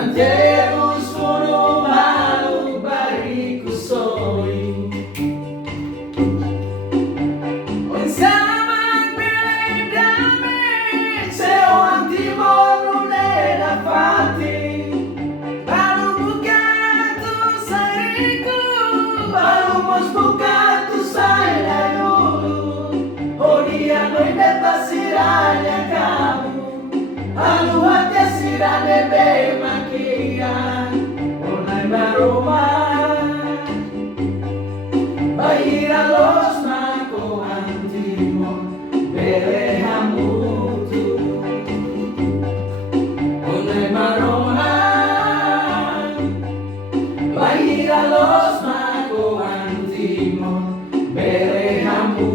Terus puno malu bariku soi. Pensaman beledame seu antimono nella fati. Baru bukato sariku, baru mos bukato sai da dulu. Oh dia noi bebasiranya kamu. Lalu hati asirane bemakian. Onai maroma Bahira los mako antimo Belehamutu. Onai maroma Bahira los mako antimo Belehamutu.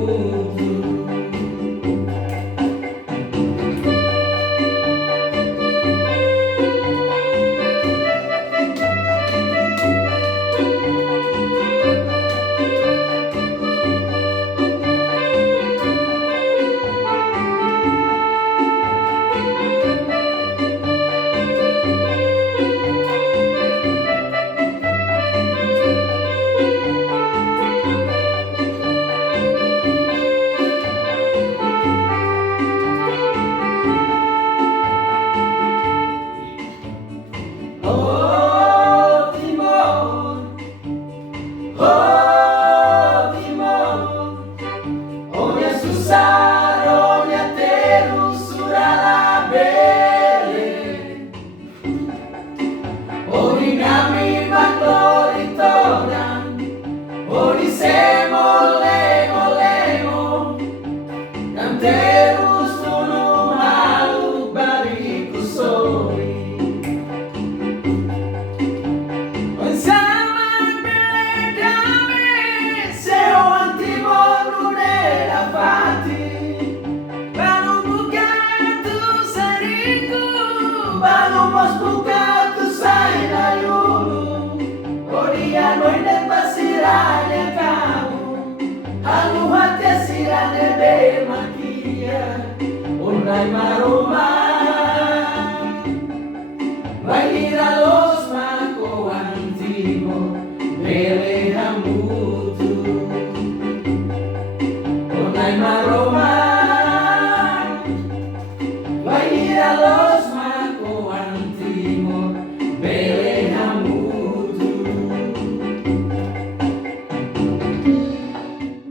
Mos bukato sai da yulu. Oria noi ne basirane kamu. Halu hati asirane be makia. Onai maroma Bahira los mako antimo Belehamutu. Onai maroma Bahira los